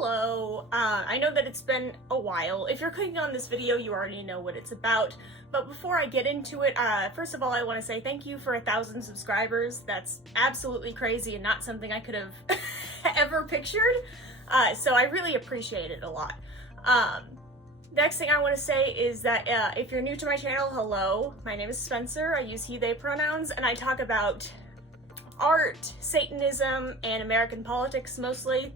Hello! I know that it's been a while. If you're clicking on this video, you already know what it's about. But before I get into it, first of all, I want to say thank you for 1,000 subscribers. That's absolutely crazy and not something I could have ever pictured. So I really appreciate it a lot. Next thing I want to say is that if you're new to my channel, hello. My name is Spencer. I use he, they pronouns, and I talk about art, Satanism, and American politics mostly.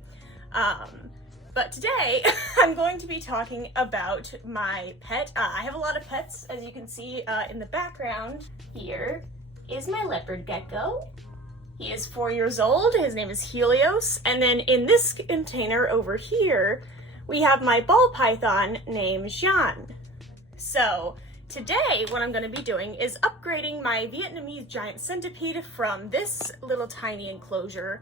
But today I'm going to be talking about my pet. I have a lot of pets, as you can see in the background. Here is my leopard gecko. He is 4 years old. His name is Helios. And then in this container over here, we have my ball python named Jean. So today, what I'm going to be doing is upgrading my Vietnamese Giant Centipede from this little tiny enclosure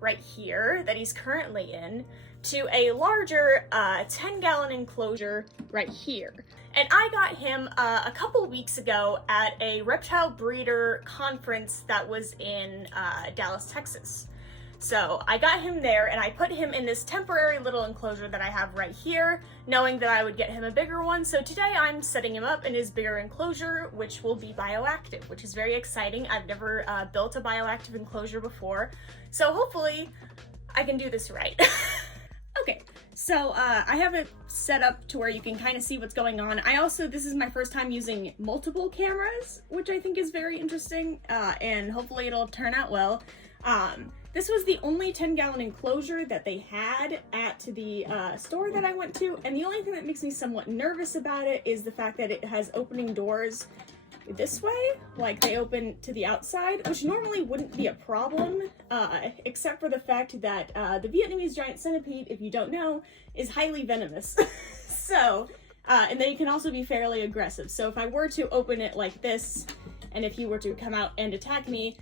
right here that he's currently in to a larger 10-gallon enclosure right here. And I got him a couple weeks ago at a reptile breeder conference that was in Dallas, Texas. So I got him there and I put him in this temporary little enclosure that I have right here, knowing that I would get him a bigger one. So today I'm setting him up in his bigger enclosure, which will be bioactive, which is very exciting. I've never built a bioactive enclosure before. So hopefully I can do this right. Okay, so I have it set up to where you can kind of see what's going on. This is my first time using multiple cameras, which I think is very interesting, and hopefully it'll turn out well. This was the only 10-gallon enclosure that they had at the store that I went to, and the only thing that makes me somewhat nervous about it is the fact that it has opening doors this way, like they open to the outside, which normally wouldn't be a problem, except for the fact that the Vietnamese Giant Centipede, if you don't know, is highly venomous. So, and they can also be fairly aggressive. So if I were to open it like this, and if he were to come out and attack me,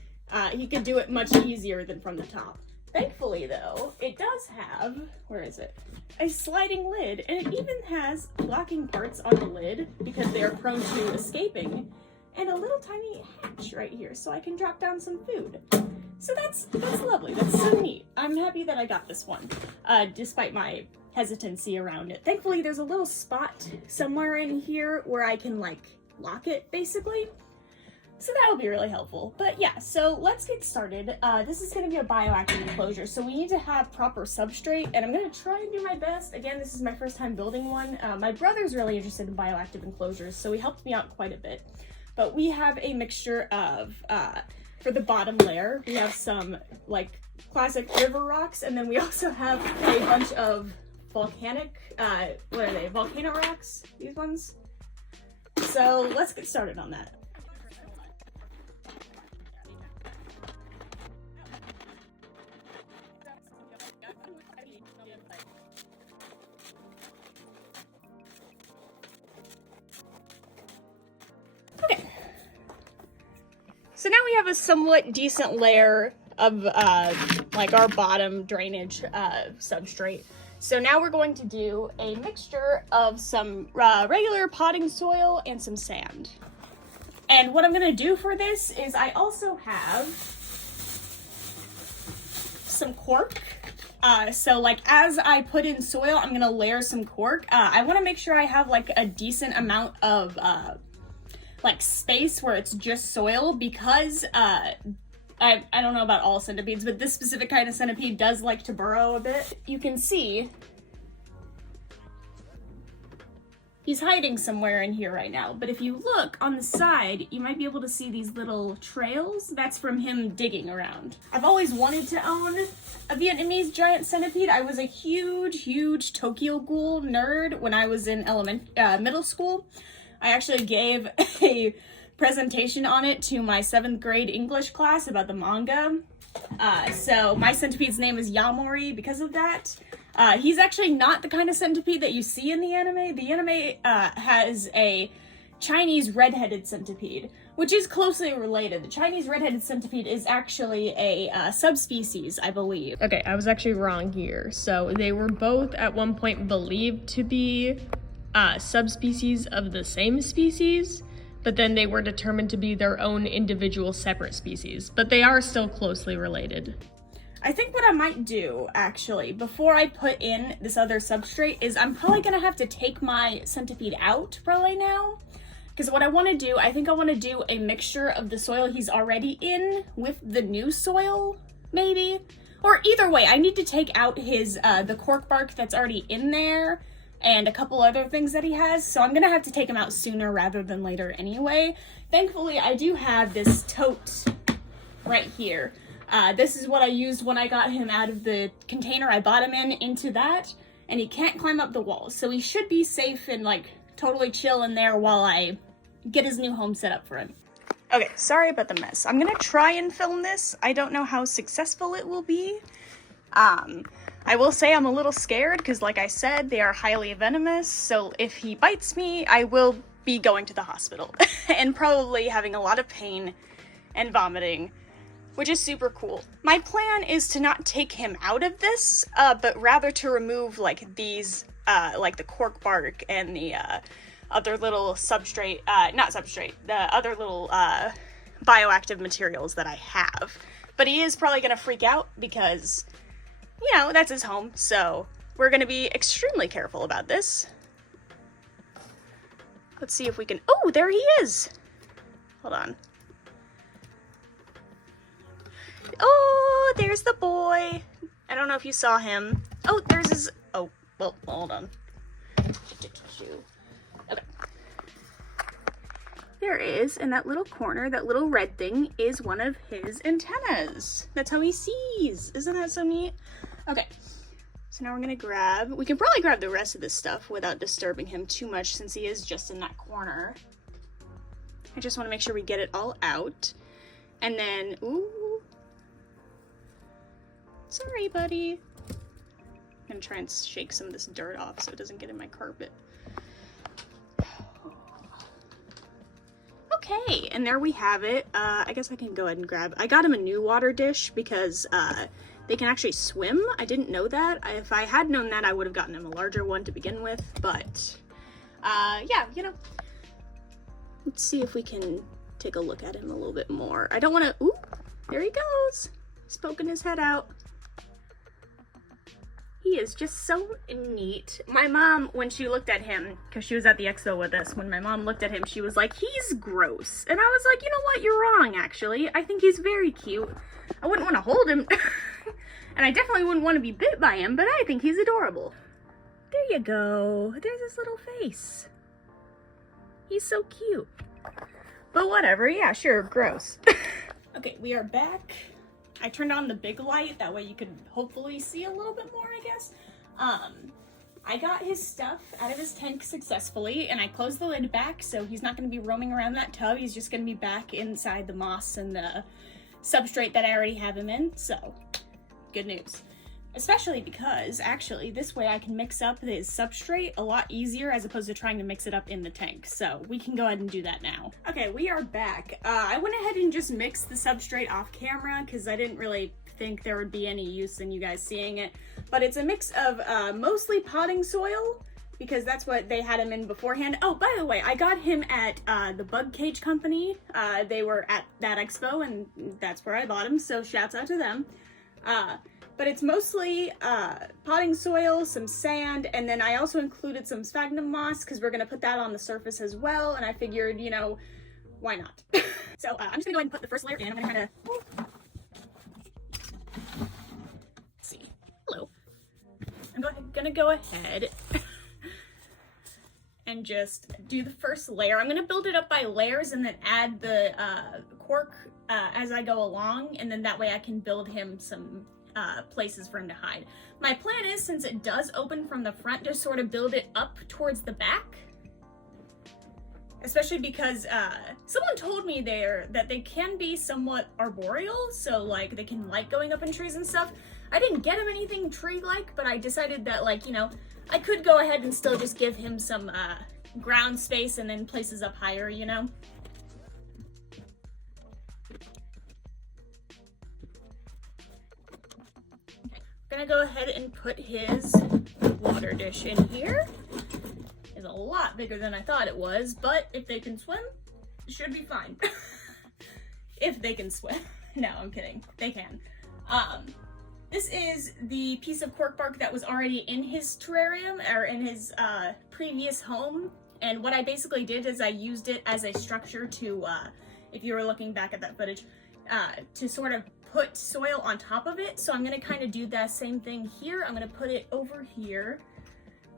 he could do it much easier than from the top. Thankfully though, it does have, where is it? A sliding lid, and it even has locking parts on the lid because they are prone to escaping, and a little tiny hatch right here so I can drop down some food. So that's lovely, that's so neat. I'm happy that I got this one, despite my hesitancy around it. Thankfully there's a little spot somewhere in here where I can like lock it basically. So that will be really helpful. But yeah, so let's get started. This is going to be a bioactive enclosure, so we need to have proper substrate, and I'm going to try and do my best. Again, this is my first time building one. My brother's really interested in bioactive enclosures, so he helped me out quite a bit. But we have a mixture of, for the bottom layer, we have some like classic river rocks, and then we also have a bunch of volcanic, what are they, volcano rocks, these ones? So let's get started on that. So now we have a somewhat decent layer of like our bottom drainage substrate. So now we're going to do a mixture of some regular potting soil and some sand. And what I'm going to do for this is I also have some cork. So like as I put in soil, I'm going to layer some cork. I want to make sure I have like a decent amount of like space where it's just soil, because I don't know about all centipedes, but this specific kind of centipede does like to burrow a bit. You can see he's hiding somewhere in here right now, but if you look on the side, you might be able to see these little trails. That's from him digging around. I've always wanted to own a Vietnamese Giant Centipede. I was a huge Tokyo Ghoul nerd when I was in middle school. I actually gave a presentation on it to my 7th grade English class about the manga. So my centipede's name is Yamori because of that. He's actually not the kind of centipede that you see in the anime. The anime has a Chinese red-headed centipede, which is closely related. The Chinese red-headed centipede is actually a subspecies, I believe. Okay, I was actually wrong here. So they were both at one point believed to be subspecies of the same species, but then they were determined to be their own individual separate species, but they are still closely related. I think what I might do, actually, before I put in this other substrate is I'm probably gonna have to take my centipede out probably now. Because what I want to do, I think I want to do a mixture of the soil he's already in with the new soil, maybe? Or either way, I need to take out his, the cork bark that's already in there and a couple other things that he has. So I'm gonna have to take him out sooner rather than later anyway. Thankfully, I do have this tote right here. This is what I used when I got him out of the container I bought him in into that, and he can't climb up the walls. So he should be safe and like totally chill in there while I get his new home set up for him. Okay, sorry about the mess. I'm gonna try and film this. I don't know how successful it will be. I will say I'm a little scared because, like I said, they are highly venomous, so if he bites me, I will be going to the hospital and probably having a lot of pain and vomiting, which is super cool. My plan is to not take him out of this, but rather to remove, like, these, like the cork bark and the, other little substrate, not substrate, the other little, bioactive materials that I have. But he is probably gonna freak out because, you know, that's his home, so we're gonna be extremely careful about this. Let's see if we can, oh, there he is! Hold on. Oh, there's the boy! I don't know if you saw him. Oh, there's his, oh, well, hold on. Okay. There is, in that little corner, that little red thing is one of his antennas. That's how he sees. Isn't that so neat? Okay, so now we're gonna grab, we can probably grab the rest of this stuff without disturbing him too much since he is just in that corner. I just wanna make sure we get it all out. And then, ooh. Sorry, buddy. I'm gonna try and shake some of this dirt off so it doesn't get in my carpet. Okay, and there we have it. I guess I can go ahead and grab, I got him a new water dish because they can actually swim. I didn't know that. If I had known that, I would have gotten him a larger one to begin with, but yeah, you know, let's see if we can take a look at him a little bit more. I don't want to, ooh, there he goes. He's poking his head out. He is just so neat. My mom, when she looked at him, because she was at the expo with us, when my mom looked at him, she was like, he's gross. And I was like, you know what, you're wrong, actually. I think he's very cute. I wouldn't want to hold him. And I definitely wouldn't want to be bit by him, but I think he's adorable. There you go. There's his little face. He's so cute. But whatever, yeah, sure, gross. Okay, we are back. I turned on the big light, that way you could hopefully see a little bit more, I guess. I got his stuff out of his tank successfully, and I closed the lid back, so he's not going to be roaming around that tub. He's just going to be back inside the moss and the substrate that I already have him in, so good news. Especially because, actually, this way I can mix up his substrate a lot easier as opposed to trying to mix it up in the tank. So we can go ahead and do that now. Okay, we are back. I went ahead and just mixed the substrate off camera because I didn't really think there would be any use in you guys seeing it. But it's a mix of mostly potting soil because that's what they had him in beforehand. Oh, by the way, I got him at the Bug Cage Company. They were at that expo and that's where I bought him, so shouts out to them. But it's mostly potting soil, some sand, and then I also included some sphagnum moss because we're going to put that on the surface as well, and I figured, you know, why not? So I'm just going to go ahead and put the first layer in. I'm going to kind of... see. Hello. I'm going to go ahead and just do the first layer. I'm going to build it up by layers and then add the cork as I go along, and then that way I can build him some places for him to hide. My plan is, since it does open from the front, to sort of build it up towards the back. Especially because someone told me there that they can be somewhat arboreal, so like they can like going up in trees and stuff. I didn't get him anything tree-like, but I decided that, like, you know, I could go ahead and still just give him some ground space and then places up higher, you know? I'm gonna go ahead and put his water dish in here. It's a lot bigger than I thought it was, but if they can swim, it should be fine. If they can swim. No, I'm kidding. They can. This is the piece of cork bark that was already in his terrarium, or in his previous home. And what I basically did is I used it as a structure to, if you were looking back at that footage, to sort of put soil on top of it. So I'm gonna kind of do that same thing here. I'm gonna put it over here,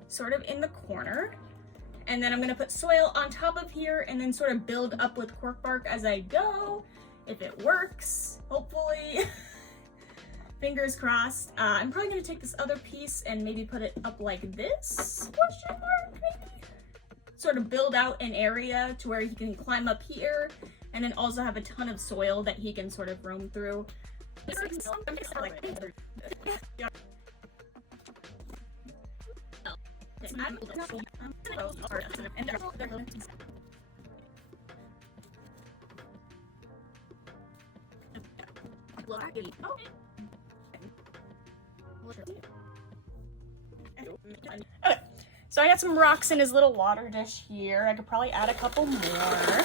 sort of in the corner. And then I'm gonna put soil on top of here and then sort of build up with cork bark as I go. If it works, hopefully. Fingers crossed. I'm probably gonna take this other piece and maybe put it up like this, question mark, maybe? Sort of build out an area to where he can climb up here and then also have a ton of soil that he can sort of roam through. Okay, so I got some rocks in his little water dish here. I could probably add a couple more.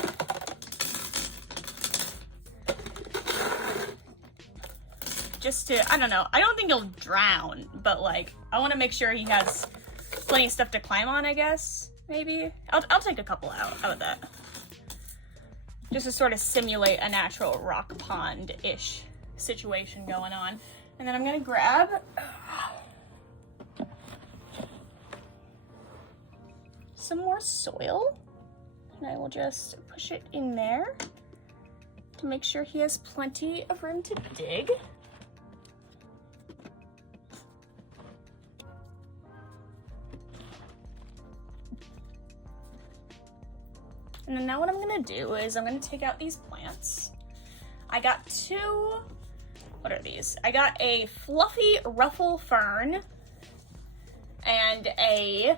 Just to, I don't know, I don't think he'll drown, but like, I want to make sure he has plenty of stuff to climb on, I guess, maybe. I'll take a couple out of that. Just to sort of simulate a natural rock pond-ish situation going on. And then I'm gonna grab some more soil, and I will just push it in there to make sure he has plenty of room to dig. And then now what I'm gonna do is I'm gonna take out these plants. I got two, what are these? I got a fluffy ruffle fern and a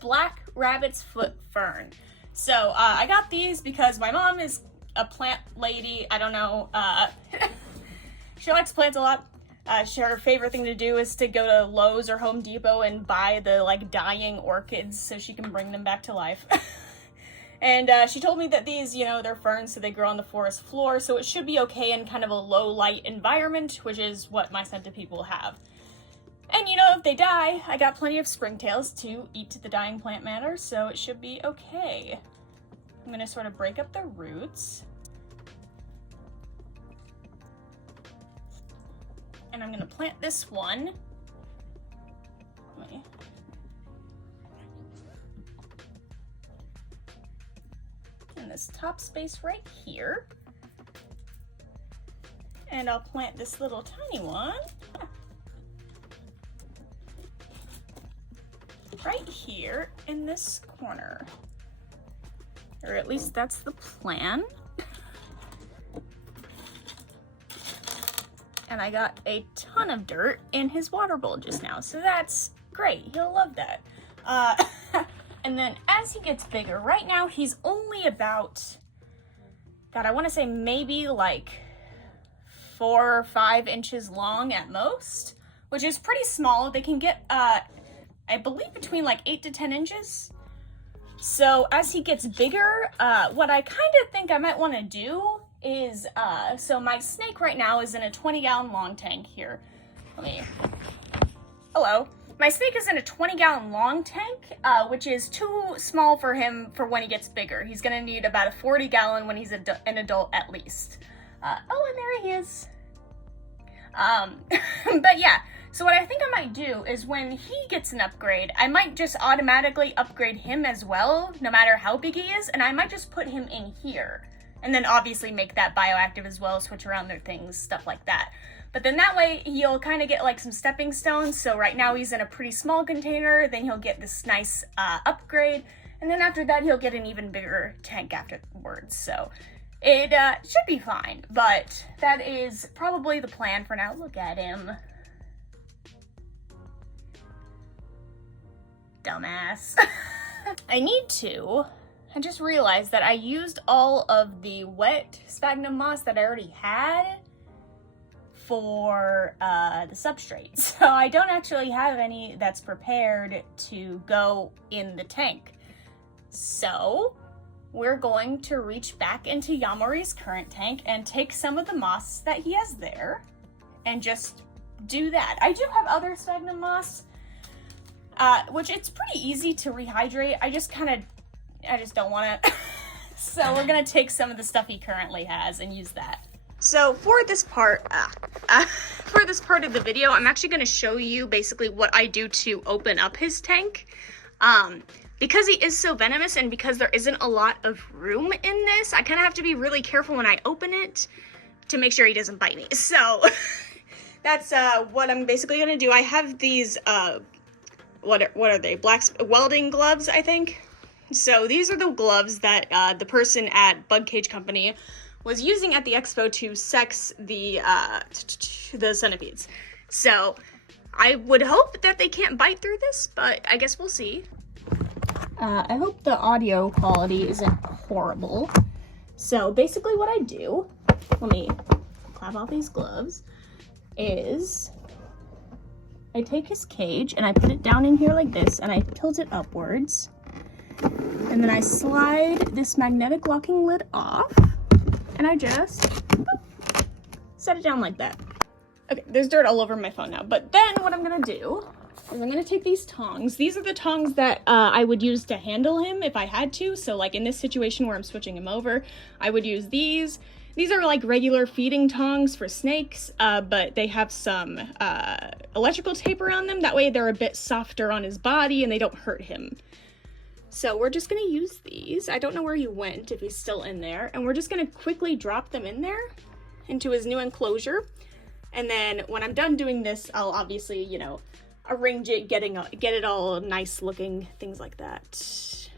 black rabbit's foot fern. So I got these because my mom is a plant lady. I don't know, she likes plants a lot. Her favorite thing to do is to go to Lowe's or Home Depot and buy the like dying orchids so she can bring them back to life. And she told me that these, you know, they're ferns, so they grow on the forest floor, so it should be okay in kind of a low light environment, which is what my centipede will have. And you know, if they die, I got plenty of springtails to eat the dying plant matter, so it should be okay. I'm gonna sort of break up the roots. And I'm gonna plant this one. In this top space right here. And I'll plant this little tiny one right here in this corner. Or at least that's the plan. And I got a ton of dirt in his water bowl just now, so that's great. He'll love that. And then as he gets bigger, right now he's only about, God, I want to say maybe like 4 or 5 inches long at most, which is pretty small. They can get, I believe, between like 8 to 10 inches. So as he gets bigger, what I kind of think I might want to do is, so my snake right now is in a 20-gallon long tank here. Hello. My snake is in a 20-gallon long tank, which is too small for him for when he gets bigger. He's gonna need about a 40-gallon when he's an adult at least. Oh, and there he is. But yeah, so what I think I might do is when he gets an upgrade, I might just automatically upgrade him as well, no matter how big he is, and I might just put him in here. And then obviously make that bioactive as well, switch around their things, stuff like that. But then that way he'll kind of get like some stepping stones. So right now he's in a pretty small container, then he'll get this nice upgrade. And then after that he'll get an even bigger tank afterwards. So it should be fine, but that is probably the plan for now. Look at him. Dumbass. I just realized that I used all of the wet sphagnum moss that I already had for the substrate. So I don't actually have any that's prepared to go in the tank. So we're going to reach back into Yamori's current tank and take some of the moss that he has there and just do that. I do have other sphagnum moss, which it's pretty easy to rehydrate. I just don't want to. So we're gonna take some of the stuff he currently has and use that. So for this part of the video, I'm actually gonna show you basically what I do to open up his tank. Because he is so venomous and because there isn't a lot of room in this, I kind of have to be really careful when I open it to make sure he doesn't bite me. So that's what I'm basically gonna do. I have these, what are they? Black welding gloves, I think. So these are the gloves that the person at Bug Cage Company was using at the expo to sex the centipedes. So I would hope that they can't bite through this, but I guess we'll see. I hope the audio quality isn't horrible. So basically what I do, let me clap off these gloves, is I take his cage and I put it down in here like this and I tilt it upwards. And then I slide this magnetic locking lid off and I just set it down like that. Okay, there's dirt all over my phone now, but then what I'm gonna do is I'm gonna take these tongs. These are the tongs that I would use to handle him if I had to. So like in this situation where I'm switching him over, I would use these. These are like regular feeding tongs for snakes, but they have some electrical tape around them. That way they're a bit softer on his body and they don't hurt him. So we're just gonna use these. I don't know where he went, if he's still in there. And we're just gonna quickly drop them in there into his new enclosure. And then when I'm done doing this, I'll obviously, you know, arrange it, get it all nice looking, things like that.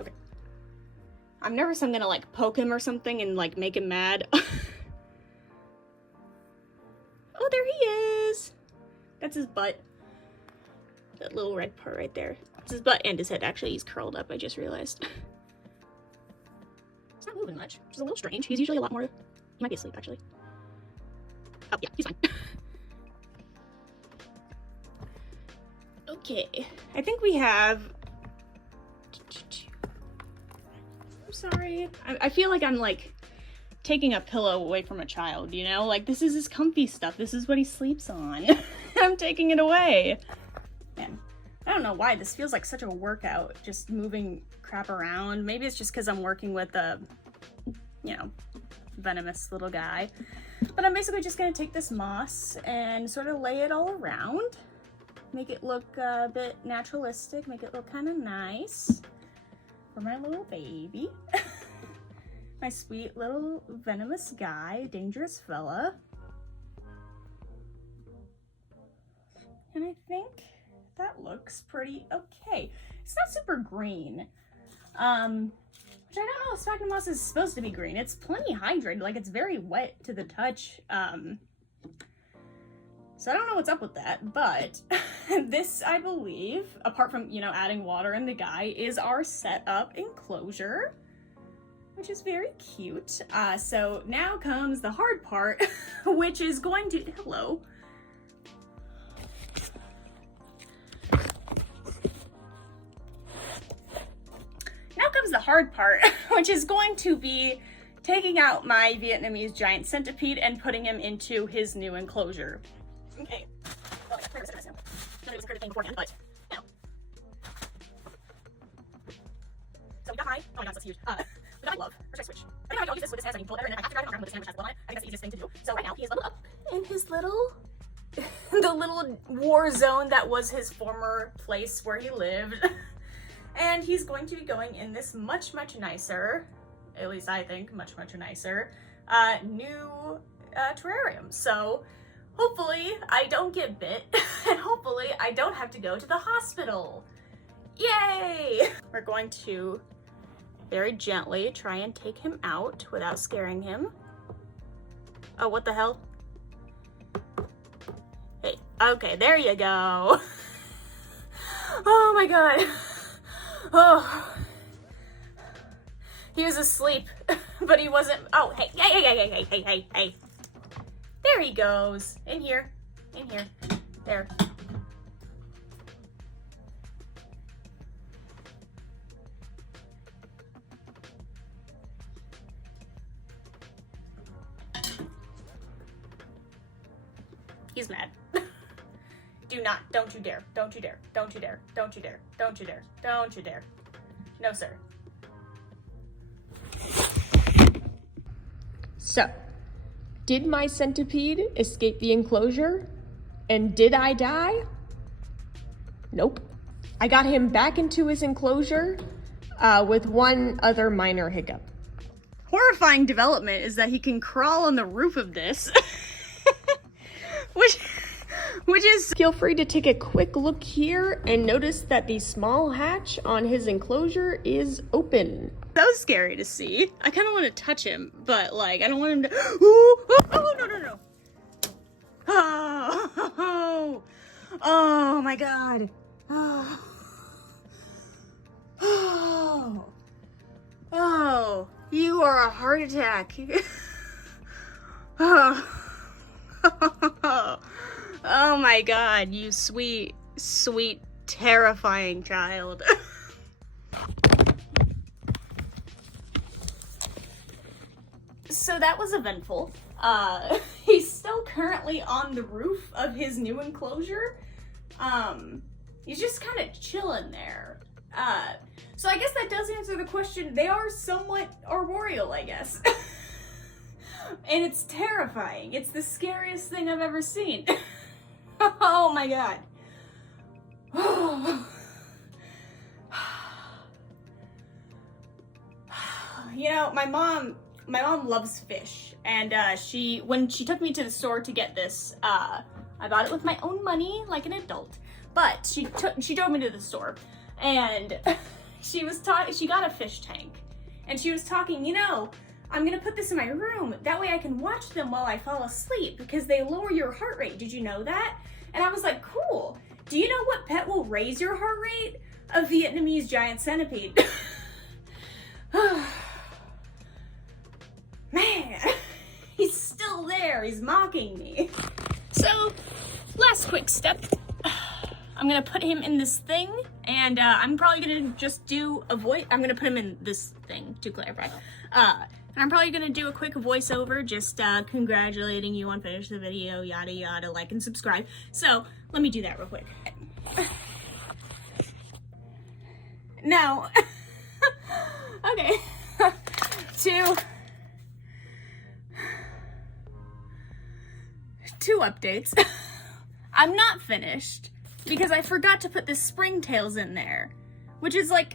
Okay. I'm nervous I'm gonna like poke him or something and like make him mad. Oh, there he is. That's his butt. That little red part right there. It's his butt and his head, actually. He's curled up, I just realized. He's not moving much, which is a little strange. He's usually a lot more... He might be asleep, actually. Oh, yeah, he's fine. Okay, I think we have... I'm sorry. I feel like I'm, like, taking a pillow away from a child, you know? Like, this is his comfy stuff. This is what he sleeps on. I'm taking it away. Man, I don't know why this feels like such a workout, just moving crap around. Maybe it's just because I'm working with a, you know, venomous little guy. But I'm basically just going to take this moss and sort of lay it all around. Make it look a bit naturalistic, make it look kind of nice for my little baby. My sweet little venomous guy, dangerous fella. And I think that looks pretty okay. It's not super green, which I don't know if sphagnum moss is supposed to be green. It's plenty hydrated, like it's very wet to the touch. So I don't know what's up with that, but this, I believe, apart from, you know, adding water in the guy, is our setup enclosure, which is very cute. So now comes the hard part, which is going to, hello. Now comes the hard part, which is going to be taking out my Vietnamese Giant Centipede and putting him into his new enclosure. Okay. Well, I clear this now. I it was a thing beforehand, but you know. So we got my, oh my god, that's huge. The dog glove. Or should I switch? I think I'll use this with his hands. I can pull it there, and then I have to drive it on with his hand, which has blood on it. I think that's the easiest thing to do. So right now he is leveled up in his little, the little war zone that was his former place where he lived. And he's going to be going in this much, much nicer, at least I think, much, much nicer, new terrarium. So hopefully I don't get bit, and hopefully I don't have to go to the hospital. Yay! We're going to very gently try and take him out without scaring him. Oh, what the hell? Hey, okay, there you go. Oh my god. Oh. He was asleep, but he wasn't. Oh, hey, hey. There he goes. In here. There. He's mad. Don't you dare, don't you dare, don't you dare, don't you dare, don't you dare, don't you dare. No, sir. So, did my centipede escape the enclosure? And did I die? Nope. I got him back into his enclosure with one other minor hiccup. Horrifying development is that he can crawl on the roof of this. Which is, feel free to take a quick look here and notice that the small hatch on his enclosure is open. That was scary to see. I kind of want to touch him, but like, I don't want him to, oh, no. Oh my God. Oh, you are a heart attack. Oh my God, you sweet, sweet, terrifying child. So that was eventful. He's still currently on the roof of his new enclosure. He's just kind of chilling there. So I guess that does answer the question. They are somewhat arboreal, I guess. And it's terrifying. It's the scariest thing I've ever seen. Oh my God. You know, my mom loves fish, and when she took me to the store to get this, I bought it with my own money like an adult, but she drove me to the store, and she got a fish tank, and she was talking, you know, I'm gonna put this in my room, that way I can watch them while I fall asleep, because they lower your heart rate. Did you know that? And I was like, cool. Do you know what pet will raise your heart rate? A Vietnamese Giant Centipede. Man, he's still there. He's mocking me. So, last quick step. I'm gonna put him in this thing, and I'm probably gonna just do a voice. I'm gonna put him in this thing to clarify. And I'm probably gonna do a quick voiceover, just congratulating you on finishing the video, yada yada, like and subscribe. So let me do that real quick. No. Okay. Two updates. I'm not finished because I forgot to put the springtails in there, which is like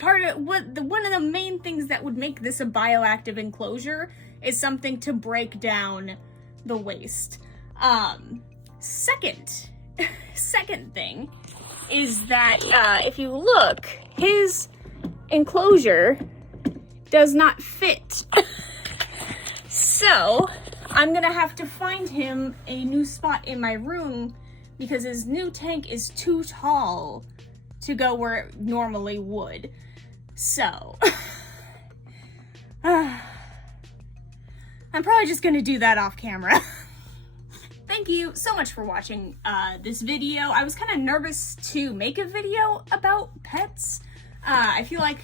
one of the main things that would make this a bioactive enclosure is something to break down the waste. Second thing is that if you look, his enclosure does not fit. So I'm gonna have to find him a new spot in my room because his new tank is too tall to go where it normally would. So I'm probably just gonna do that off camera. Thank you so much for watching this video. I was kind of nervous to make a video about pets. I feel like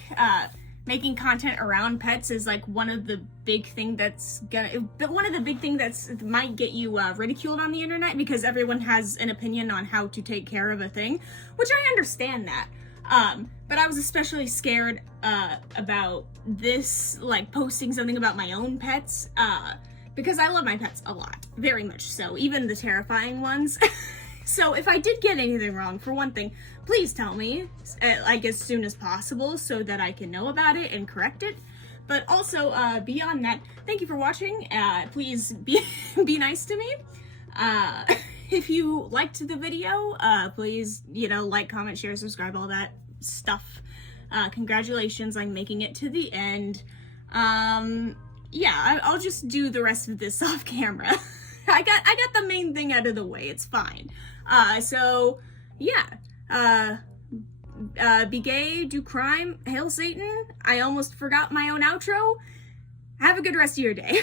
making content around pets is like one of the big things that's might get you ridiculed on the internet because everyone has an opinion on how to take care of a thing, which I understand that. But I was especially scared about this, like posting something about my own pets, because I love my pets a lot, very much so, even the terrifying ones. So if I did get anything wrong, for one thing, please tell me, like as soon as possible so that I can know about it and correct it. But also, beyond that, thank you for watching. Please be nice to me. If you liked the video, please, like, comment, share, subscribe, all that stuff. Congratulations on making it to the end. Yeah, I'll just do the rest of this off camera. I got the main thing out of the way. It's fine. So yeah. Be gay, do crime, hail Satan. I almost forgot my own outro. Have a good rest of your day.